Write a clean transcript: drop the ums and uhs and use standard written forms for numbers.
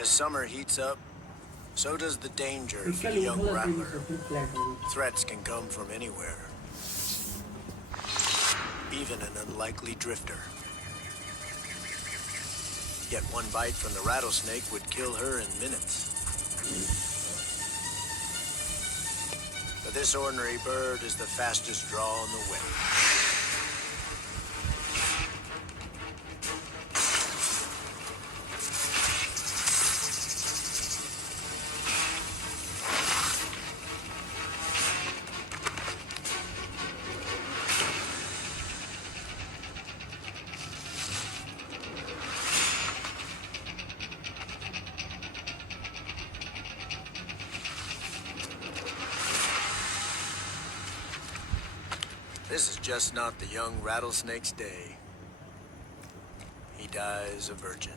As summer heats up, so does the danger for the young rattler. Threats can come from anywhere, even an unlikely drifter. Yet one bite from the rattlesnake would kill her in minutes. But this ordinary bird is the fastest draw in the way. This is just not the young rattlesnake's day. He dies a virgin.